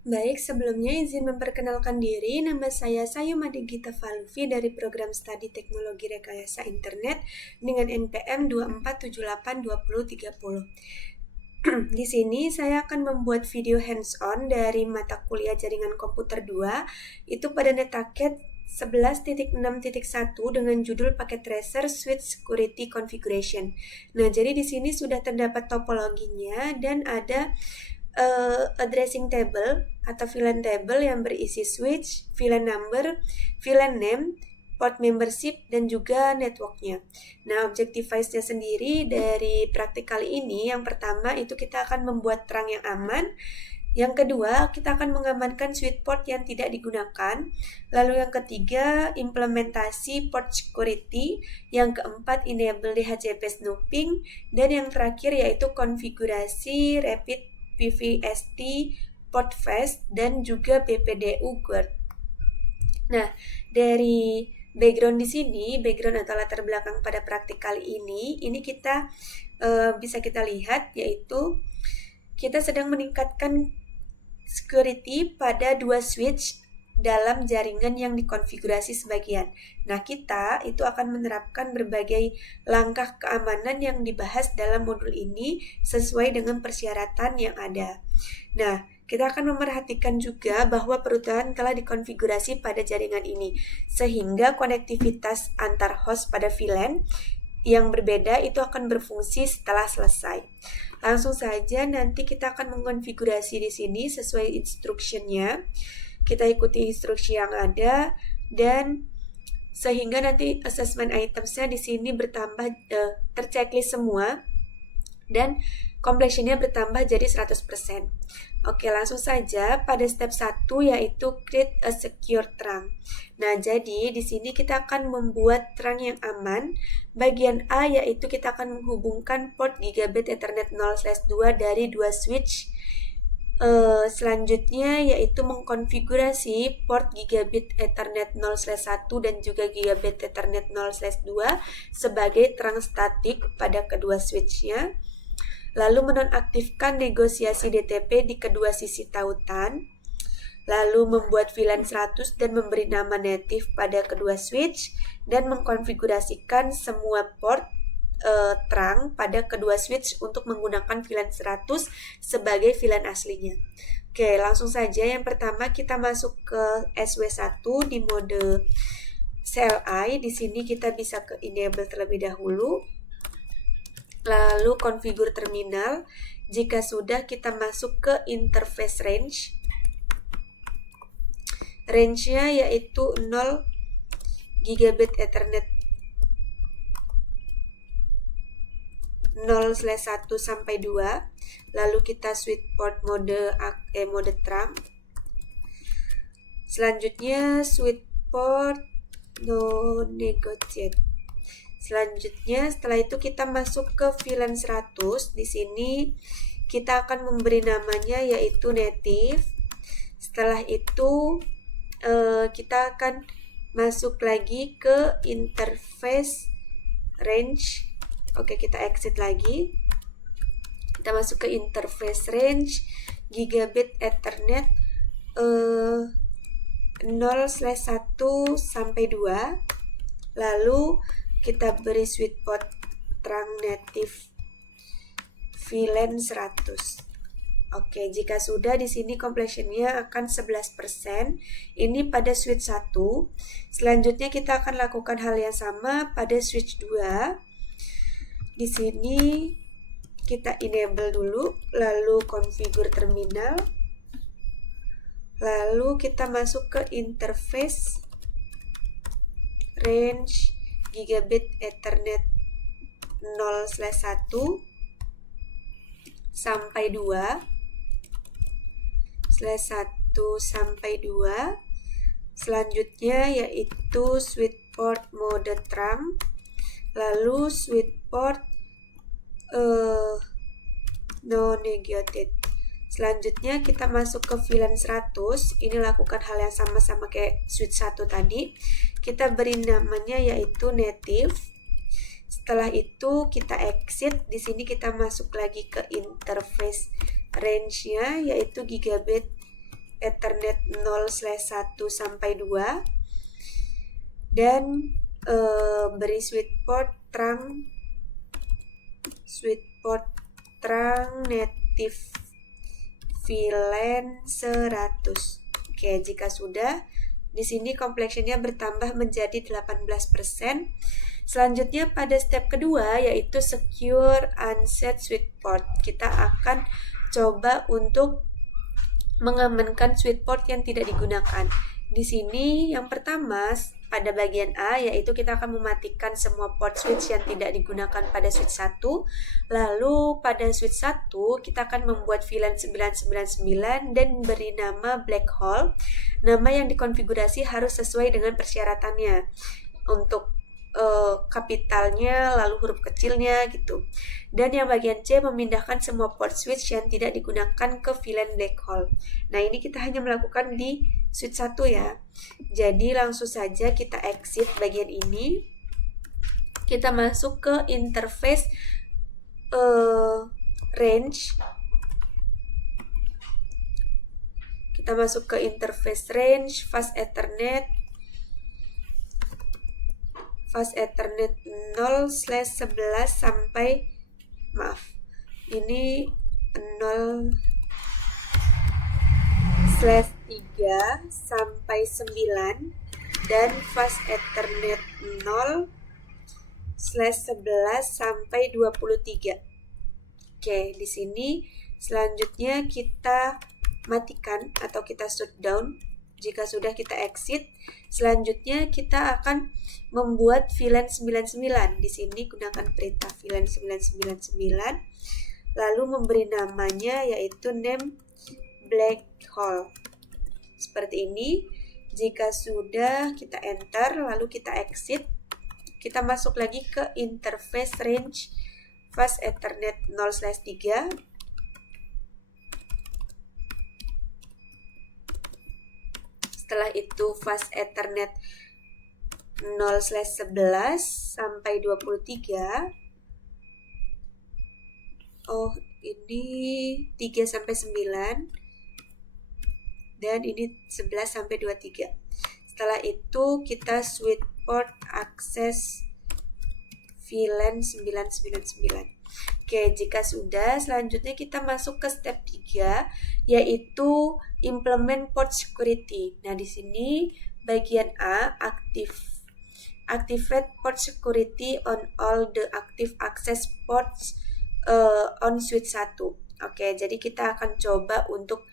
Baik, sebelumnya izin memperkenalkan diri. Nama saya Sayumadi Gita Faluvi dari program Studi Teknologi Rekayasa Internet dengan NPM 24782030. Di sini saya akan membuat video hands-on dari mata kuliah Jaringan Komputer 2 itu pada NetAcad 11.6.1 dengan judul Packet Tracer Switch Security Configuration. Nah, jadi di sini sudah terdapat topologinya dan ada addressing table atau VLAN table yang berisi switch, VLAN number, VLAN name, port membership, dan juga networknya. Nah, objective device-nya sendiri dari praktik kali ini, yang pertama itu kita akan membuat terang yang aman. Yang kedua, kita akan mengamankan switch port yang tidak digunakan. Lalu yang ketiga, implementasi port security. Yang keempat, enable DHCP snooping. Dan yang terakhir yaitu konfigurasi rapid PVST, port fast, dan juga BPDU guard. Nah, dari background di sini, background atau latar belakang pada praktik kali ini kita bisa kita lihat yaitu kita sedang meningkatkan security pada dua switch dalam jaringan yang dikonfigurasi sebagian. Nah, kita itu akan menerapkan berbagai langkah keamanan yang dibahas dalam modul ini sesuai dengan persyaratan yang ada. Nah, kita akan memerhatikan juga bahwa perutuhan telah dikonfigurasi pada jaringan ini, sehingga konektivitas antar host pada VLAN yang berbeda itu akan berfungsi setelah selesai. Langsung saja nanti kita akan mengkonfigurasi di sini sesuai instructionnya. Kita ikuti instruksi yang ada dan sehingga nanti assessment items-nya di sini bertambah terchecklist semua dan completion-nya bertambah jadi 100%. Oke, langsung saja pada step 1 yaitu create a secure terang. Nah, jadi di sini kita akan membuat terang yang aman. Bagian A yaitu kita akan menghubungkan port gigabit Ethernet 0/2 dari dua switch. Selanjutnya yaitu mengkonfigurasi port gigabit Ethernet 0/1 dan juga gigabit Ethernet 0/2 sebagai terang statik pada kedua switchnya. Lalu menonaktifkan negosiasi DTP di kedua sisi tautan. Lalu membuat VLAN 100 dan memberi nama native pada kedua switch dan mengkonfigurasikan semua port terang pada kedua switch untuk menggunakan VLAN 100 sebagai VLAN aslinya. Oke, langsung saja yang pertama kita masuk ke SW1 di mode CLI. Di sini kita bisa ke enable terlebih dahulu. Lalu configure terminal. Jika sudah, kita masuk ke interface range. Range-nya yaitu 0 gigabit Ethernet 0/1 sampai 2. Lalu kita switch port mode terang. Selanjutnya switch port no negotiate. Selanjutnya setelah itu kita masuk ke VLAN 100. Di sini kita akan memberi namanya yaitu native. Setelah itu kita akan masuk lagi ke interface range. Oke, kita exit lagi. Kita masuk ke interface range gigabit Ethernet 0/1 sampai 2. Lalu kita beri switch port terang native VLAN 100. Oke, jika sudah di sini completion-nya akan 11%. Ini pada switch 1. Selanjutnya kita akan lakukan hal yang sama pada switch 2. Di sini kita enable dulu, lalu configure terminal. Lalu kita masuk ke interface range gigabit Ethernet 0/1 sampai 2. /1 sampai 2. Selanjutnya yaitu switch port mode terang. Lalu switch port no negotiate. Selanjutnya kita masuk ke VLAN 100. Ini lakukan hal yang sama kayak switch 1 tadi. Kita beri namanya yaitu native. Setelah itu kita exit. Di sini kita masuk lagi ke interface range-nya yaitu gigabit Ethernet 0/1 sampai 2 dan beri sweet port trunk native VLAN 100. Oke, jika sudah, di sini complexionnya bertambah menjadi 18%. Selanjutnya pada step kedua yaitu secure unset sweet port. Kita akan coba untuk mengamankan sweet port yang tidak digunakan. Di sini yang pertama pada bagian A yaitu kita akan mematikan semua port switch yang tidak digunakan pada switch 1. Lalu pada switch 1 kita akan membuat VLAN 999 dan beri nama black hole. Nama yang dikonfigurasi harus sesuai dengan persyaratannya. Untuk kapitalnya, lalu huruf kecilnya gitu. Dan yang bagian C memindahkan semua port switch yang tidak digunakan ke VLAN black hole. Nah, ini kita hanya melakukan di switch 1 ya. Jadi langsung saja kita exit bagian ini. Kita masuk ke interface range. Kita masuk ke interface range fast Ethernet 0/11 sampai ini 0/3 sampai 9 dan fast Ethernet 0/11 sampai 23. Oke, di sini selanjutnya kita matikan atau kita shutdown. Jika sudah kita exit, selanjutnya kita akan membuat VLAN 99. Di sini gunakan perintah VLAN 999, lalu memberi namanya yaitu name black hole. Seperti ini. Jika sudah, kita enter, lalu kita exit. Kita masuk lagi ke interface range fast Ethernet 0/3. Setelah itu fast Ethernet 0/11 sampai 23. Oh, ini 3 sampai 9 dan ini 11 sampai 23. Setelah itu kita switch port access VLAN 999. Oke, jika sudah, selanjutnya kita masuk ke step 3 yaitu implement port security. Nah, di sini bagian A activate port security on all the active access ports on switch 1. Oke, jadi kita akan coba untuk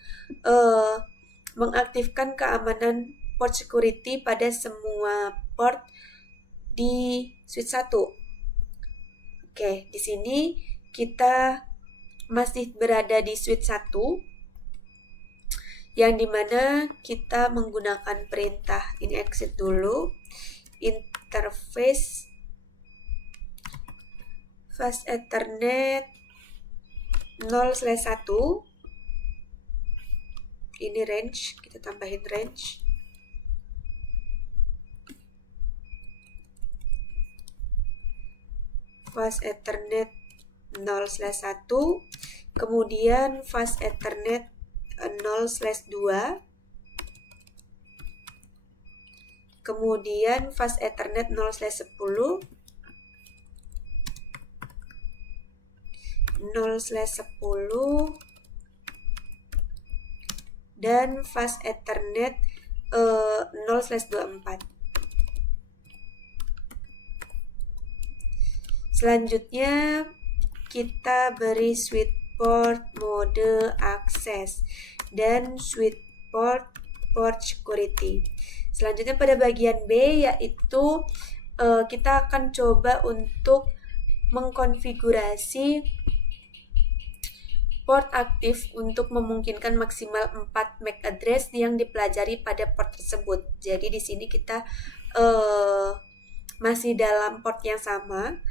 mengaktifkan keamanan port security pada semua port di switch 1. Oke, di sini kita masih berada di switch 1 yang dimana kita menggunakan perintah ini exit dulu, interface fast Ethernet 0/1. Ini range, kita tambahin range. Fast Ethernet 0/1, kemudian fast Ethernet 0/2, kemudian fast Ethernet 0/10, 0/10, dan fast Ethernet 0/24. Selanjutnya kita beri switch port mode access dan switch port security. Selanjutnya pada bagian B yaitu kita akan coba untuk mengkonfigurasi port aktif untuk memungkinkan maksimal 4 MAC address yang dipelajari pada port tersebut. Jadi di sini kita masih dalam port yang sama.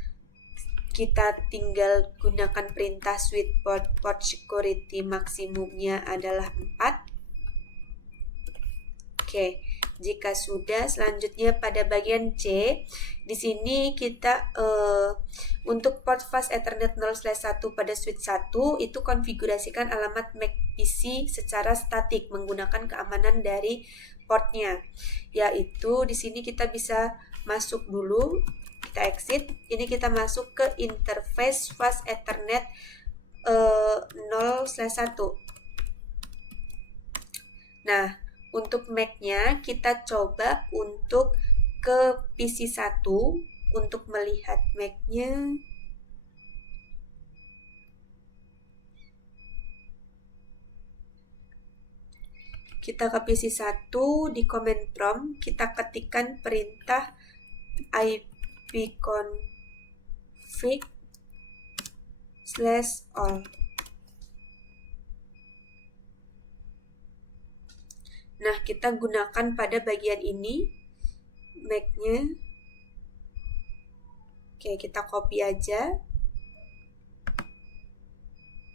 Kita tinggal gunakan perintah switch port security maksimumnya adalah 4. Oke, jika sudah, selanjutnya pada bagian C, di sini kita untuk port fast Ethernet 0/1 pada switch 1 itu konfigurasikan alamat MAC PC secara statik menggunakan keamanan dari portnya. Yaitu di sini kita bisa masuk dulu, kita exit. Ini kita masuk ke interface fast Ethernet 0/1. Nah, untuk Mac-nya kita coba untuk ke PC 1 untuk melihat Mac-nya. Kita ke PC 1, di command prompt kita ketikkan perintah ipconfig/all. Nah, kita gunakan pada bagian ini Mac-nya. Oke, kita copy aja.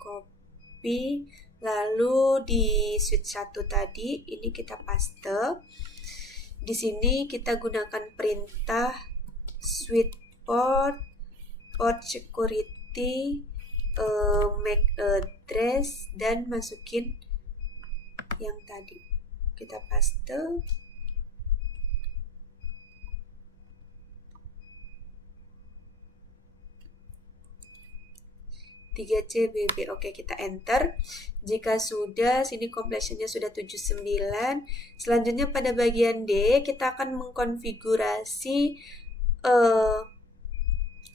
Copy. Lalu di switch 1 tadi, ini kita paste. Di sini kita gunakan perintah switch port security, MAC address, dan masukin yang tadi. Kita paste. CBB. Oke, kita enter. Jika sudah, sini completionnya sudah 79. Selanjutnya pada bagian D, kita akan mengkonfigurasi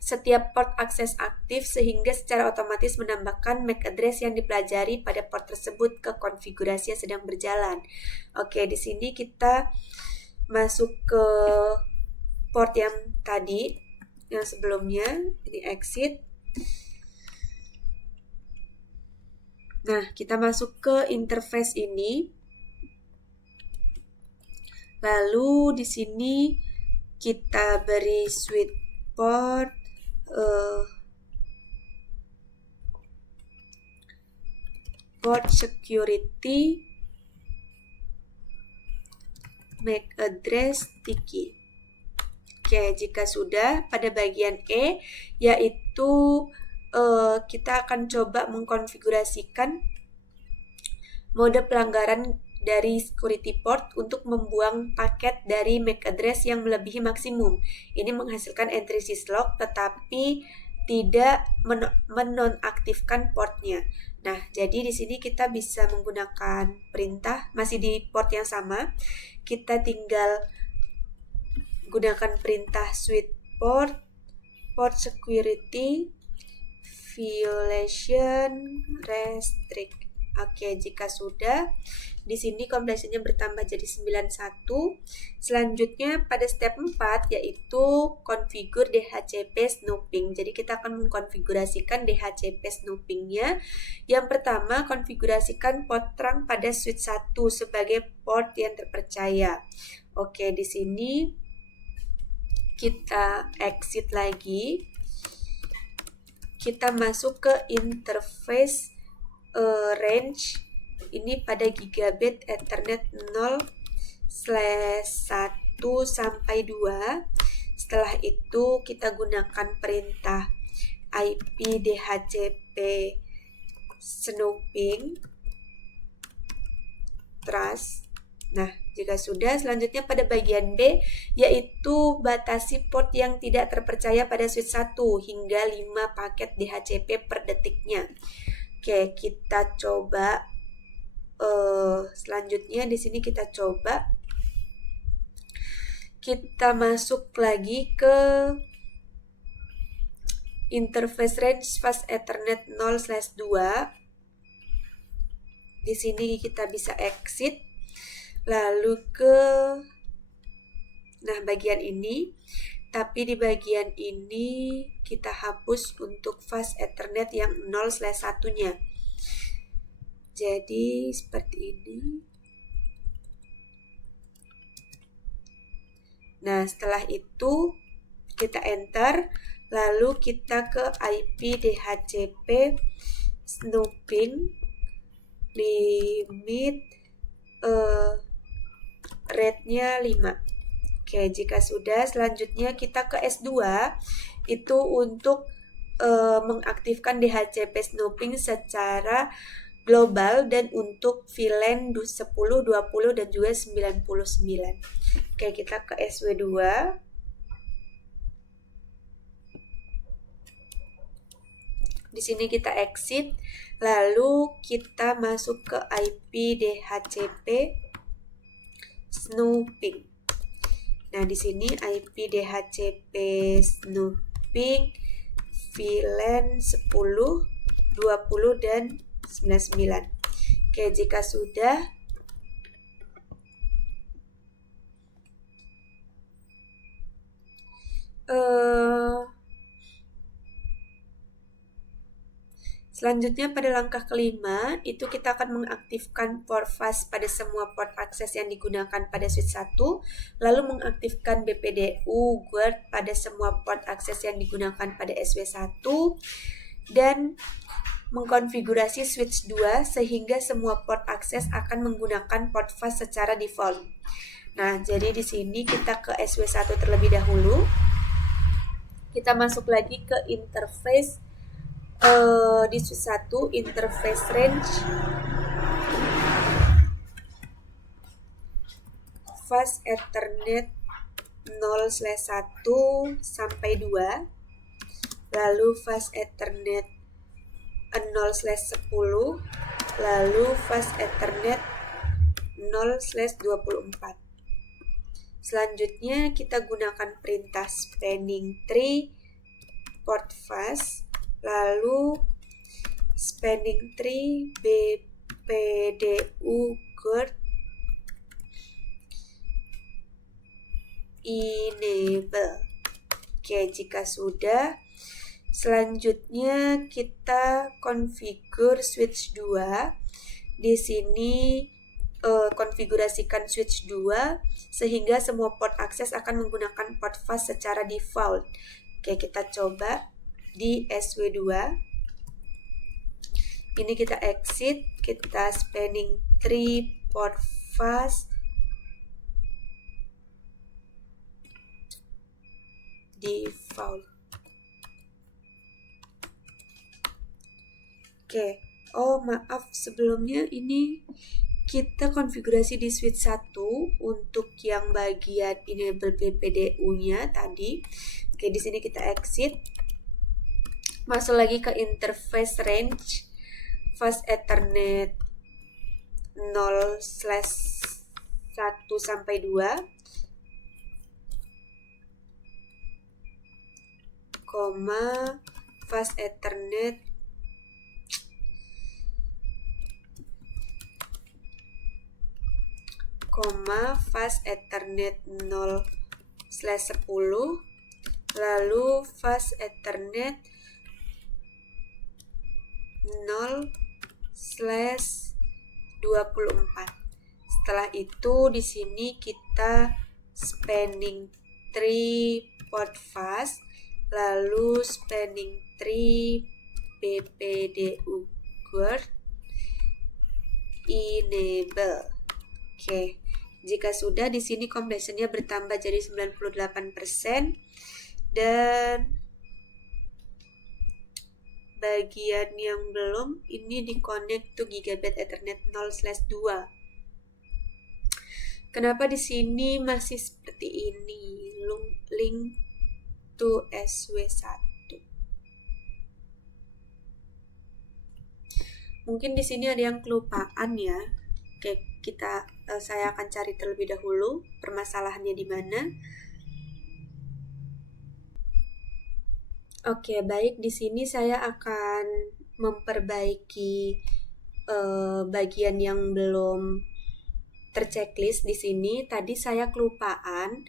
setiap port akses aktif sehingga secara otomatis menambahkan MAC address yang dipelajari pada port tersebut ke konfigurasi yang sedang berjalan. Oke, di sini kita masuk ke port yang tadi, yang sebelumnya, ini exit. Nah, kita masuk ke interface ini. Lalu di sini kita beri switch port port security MAC address sticky. Oke, jika sudah, pada bagian E yaitu kita akan coba mengkonfigurasikan mode pelanggaran dari security port untuk membuang paket dari MAC address yang melebihi maksimum. Ini menghasilkan entry syslog tetapi tidak menonaktifkan portnya. Nah, jadi di sini kita bisa menggunakan perintah masih di port yang sama. Kita tinggal gunakan perintah switch port security violation restrict. Oke, jika sudah, di sini completionnya bertambah jadi 91. Selanjutnya pada step 4 yaitu configure DHCP snooping. Jadi kita akan mengkonfigurasikan DHCP snoopingnya. Yang pertama, konfigurasikan port terang pada switch 1 sebagai port yang terpercaya. Oke, di sini kita exit lagi. Kita masuk ke interface range. Ini pada gigabit Ethernet 0/1 sampai 2. Setelah itu kita gunakan perintah IP DHCP snooping trust. Nah, jika sudah, selanjutnya pada bagian B yaitu batasi port yang tidak terpercaya pada switch 1 hingga 5 paket DHCP per detiknya. Oke, kita coba selanjutnya di sini kita coba kita masuk lagi ke interface range fast Ethernet 0/2. Di sini kita bisa exit. Lalu ke bagian ini, tapi di bagian ini kita hapus untuk fast Ethernet yang 0/1-nya. Jadi seperti ini. Nah, setelah itu kita enter, lalu kita ke IP DHCP snooping limit rate-nya 5. Oke, jika sudah, selanjutnya kita ke S2, itu untuk mengaktifkan DHCP snooping secara global dan untuk VLAN 10, 20, dan juga 99. Oke, kita ke SW2. Di sini kita exit, lalu kita masuk ke IP DHCP snooping. Nah, di sini IP DHCP snooping VLAN 10, 20, dan 99. Oke, jika sudah, selanjutnya pada langkah kelima, itu kita akan mengaktifkan port fast pada semua port akses yang digunakan pada switch 1, lalu mengaktifkan BPDU GUARD pada semua port akses yang digunakan pada SW1, dan mengkonfigurasi switch 2 sehingga semua port akses akan menggunakan port fast secara default. Nah, jadi di sini kita ke SW1 terlebih dahulu. Kita masuk lagi ke interface di switch 1, interface range fast Ethernet 0/1 sampai 2, lalu fast Ethernet 0/10, lalu fast Ethernet 0/24. Selanjutnya kita gunakan perintah spanning tree port fast, lalu spanning tree BPDU GUARD enable. Oke, jika sudah, selanjutnya kita configure switch 2. Di sini konfigurasikan switch 2 sehingga semua port akses akan menggunakan port fast secara default. Oke, kita coba di SW2. Ini kita exit, kita spanning tree port fast default. Oke, oh maaf sebelumnya ini kita konfigurasi di switch 1 untuk yang bagian enable BPDU-nya tadi. Oke, di sini kita exit. Masuk lagi ke interface range fast Ethernet 0/1 sampai 2, fast Ethernet fast Ethernet 0/10, lalu fast Ethernet 0/24. Setelah itu di sini kita spanning tree port fast, lalu spanning tree BPDU GUARD enable. Oke, jika sudah, di sini completionnya bertambah jadi 98%, dan bagian yang belum ini di connect to Gigabit Ethernet 0/2. Kenapa di sini masih seperti ini? Link to SW1. Mungkin di sini ada yang kelupaan ya. Oke, saya akan cari terlebih dahulu permasalahannya di mana. Oke, baik, di sini saya akan memperbaiki bagian yang belum terchecklist di sini. Tadi saya kelupaan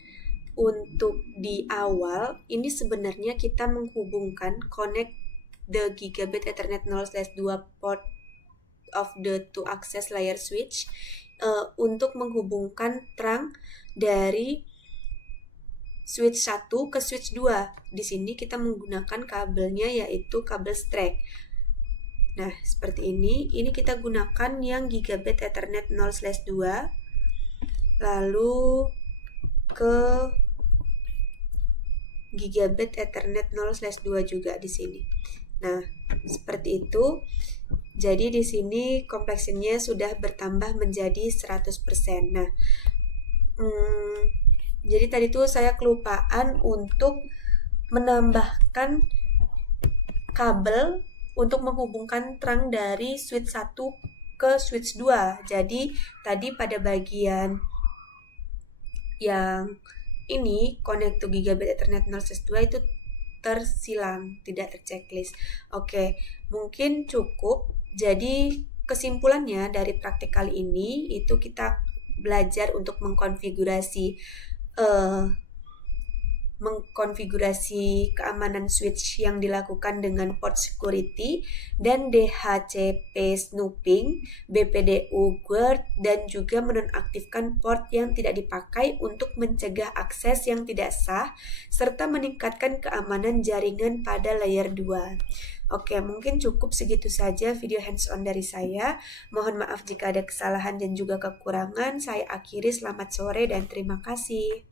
untuk di awal ini sebenarnya kita menghubungkan connect the Gigabit Ethernet 0/2 port of the two access layer switch untuk menghubungkan trunk dari switch 1 ke switch 2. Di sini kita menggunakan kabelnya yaitu kabel strap. Nah, seperti ini. Ini kita gunakan yang Gigabit Ethernet 0/2. lalu ke Gigabit Ethernet 0/2 juga di sini. Nah, seperti itu. Jadi di sini complexionnya sudah bertambah menjadi 100%. Nah, jadi tadi tuh saya kelupaan untuk menambahkan kabel untuk menghubungkan terang dari switch 1 ke switch 2. Jadi tadi pada bagian yang ini connect to Gigabit Ethernet 0/2 itu tersilang, tidak terchecklist. Oke, mungkin cukup. Jadi kesimpulannya dari praktik kali ini itu kita belajar untuk mengkonfigurasi keamanan switch yang dilakukan dengan port security dan DHCP snooping, BPDU guard, dan juga menonaktifkan port yang tidak dipakai untuk mencegah akses yang tidak sah serta meningkatkan keamanan jaringan pada layer 2. Oke, mungkin cukup segitu saja video hands-on dari saya. Mohon maaf jika ada kesalahan dan juga kekurangan. Saya akhiri, selamat sore dan terima kasih.